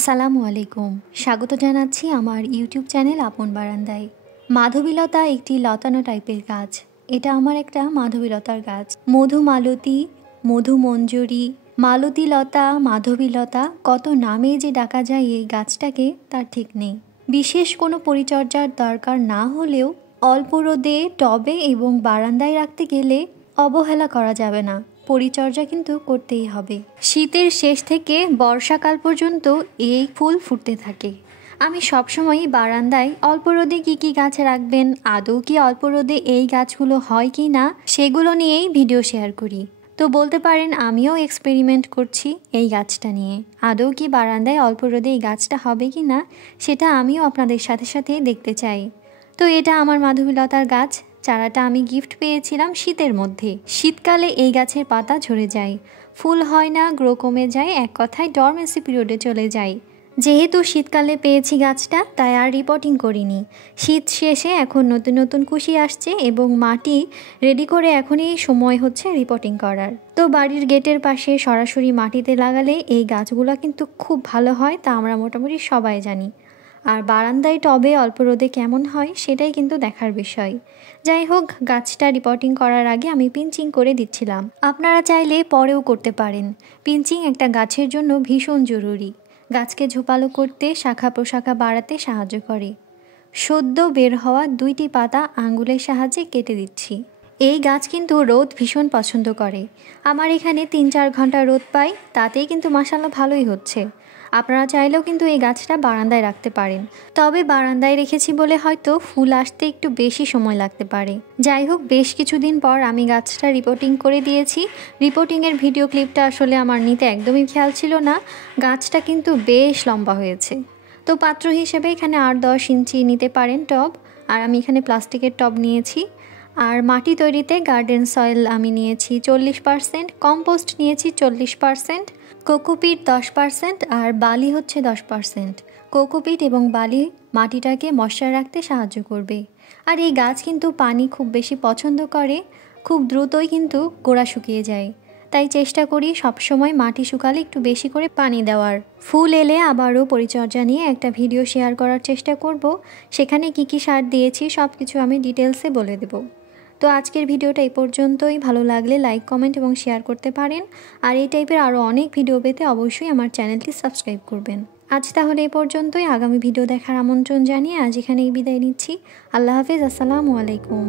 আসসালামু আলাইকুম। স্বাগত জানাচ্ছি আমার ইউটিউব চ্যানেল আপন বারান্দায়। মাধবীলতা একটি লতানো টাইপের গাছ। এটা আমার একটা মাধবীলতার গাছ। মধুমালতী, মধুমঞ্জরি, মালতীলতা, মাধবীলতা কত নামে যে ডাকা যায় এই গাছটাকে তার ঠিক নেই। বিশেষ কোনো পরিচর্যার দরকার না হলেও অল্প রোদে, টবে এবং বারান্দায় রাখতে গেলে অবহেলা করা যাবে না। পরিচর্যা কিন্তু করতেই হবে। শীতের শেষ থেকে বর্ষাকাল পর্যন্ত এই ফুল ফুটতে থাকে। আমি সবসময়ই বারান্দায় অল্প রোদে কী গাছ রাখবেন, আদৌ কি অল্প রোদে এই গাছগুলো হয় কি না সেগুলো নিয়েই ভিডিও শেয়ার করি। তো বলতে পারেন আমিও এক্সপেরিমেন্ট করছি এই গাছটা নিয়ে। আদৌ কি বারান্দায় অল্প রোদে এই গাছটা হবে কি না সেটা আমিও আপনাদের সাথে সাথে দেখতে চাই। তো এটা আমার মাধবীলতার গাছ। চারাটা আমি গিফট পেয়েছিলাম শীতের মধ্যে। শীতকালে এই গাছের পাতা ঝরে যায়, ফুল হয় না, গ্রো কমে যায়, এক কথায় ডরমেন্সি পিরিয়ডে চলে যায়। যেহেতু শীতকালে পেয়েছি গাছটা, তাই আর রিপোর্টিং করিনি। শীত শেষে এখন নতুন নতুন কুশি আসছে এবং মাটি রেডি করে এখনই সময় হচ্ছে রিপোর্টিং করার। তো বাড়ির গেটের পাশে সরাসরি মাটিতে লাগালে এই গাছগুলো কিন্তু খুব ভালো হয়, তা আমরা মোটামুটি সবাই জানি। আর বারান্দায় টবে অল্প রোদে কেমন হয় সেটাই কিন্তু দেখার বিষয়। যাই হোক, গাছটা রিপোর্টিং করার আগে আমি পিঞ্চিং করে দিচ্ছিলাম। আপনারা চাইলে পরেও করতে পারেন। পিঞ্চিং একটা গাছের জন্য ভীষণ জরুরি। গাছকে ঝোপালো করতে, শাখা প্রশাখা বাড়াতে সাহায্য করে। সদ্য বের হওয়া 2টি পাতা আঙ্গুলের সাহায্যে কেটে দিচ্ছি। এই গাছ কিন্তু রোদ ভীষণ পছন্দ করে। আমার এখানে 3-4 ঘন্টা রোদ পাই, তাতেই কিন্তু মাশাআল্লাহ ভালোই হচ্ছে। আপনারা চাইলেও কিন্তু এই গাছটা বারান্দায় রাখতে পারেন। তবে বারান্দায় রেখেছি বলে হয়তো ফুল আসতে একটু বেশি সময় লাগতে পারে। যাই হোক, বেশ কিছুদিন পর আমি গাছটা রিপোর্টিং করে দিয়েছি। রিপোর্টিংয়ের ভিডিও ক্লিপটা আসলে আমার নিতে একদমই খেয়াল ছিল না। গাছটা কিন্তু বেশ লম্বা হয়েছে। তো পাত্র হিসেবে এখানে 8-10 ইঞ্চি নিতে পারেন টব। আর আমি এখানে প্লাস্টিকের টব নিয়েছি। আর মাটি তৈরিতে গার্ডেন সয়েল আমি নিয়েছি 40%, কম্পোস্ট নিয়েছি 40%, কোকোপিট 10% আর বালি হচ্ছে 10%। কোকোপিট এবং বালি মাটিটাকে ময়শ্চার রাখতে সাহায্য করবে। আর এই গাছ কিন্তু পানি খুব বেশি পছন্দ করে, খুব দ্রুতই কিন্তু গোড়া শুকিয়ে যায়। তাই চেষ্টা করি সবসময় মাটি শুকালে একটু বেশি করে পানি দেওয়ার। ফুল এলে আবারও পরিচর্যা নিয়ে একটা ভিডিও শেয়ার করার চেষ্টা করব। সেখানে কি সার দিয়েছি সব কিছু আমি ডিটেলসে বলে দেব। তো আজকের ভিডিওটা এই পর্যন্তই। ভালো লাগলে লাইক, কমেন্ট এবং শেয়ার করতে পারেন। আর এই টাইপের আরও অনেক ভিডিও পেতে অবশ্যই আমার চ্যানেলটি সাবস্ক্রাইব করবেন। আজ তাহলে এই পর্যন্তই। আগামী ভিডিও দেখার আমন্ত্রণ জানিয়ে আজ এখানেই বিদায় নিচ্ছি। আল্লাহ হাফেজ। আসসালামু আলাইকুম।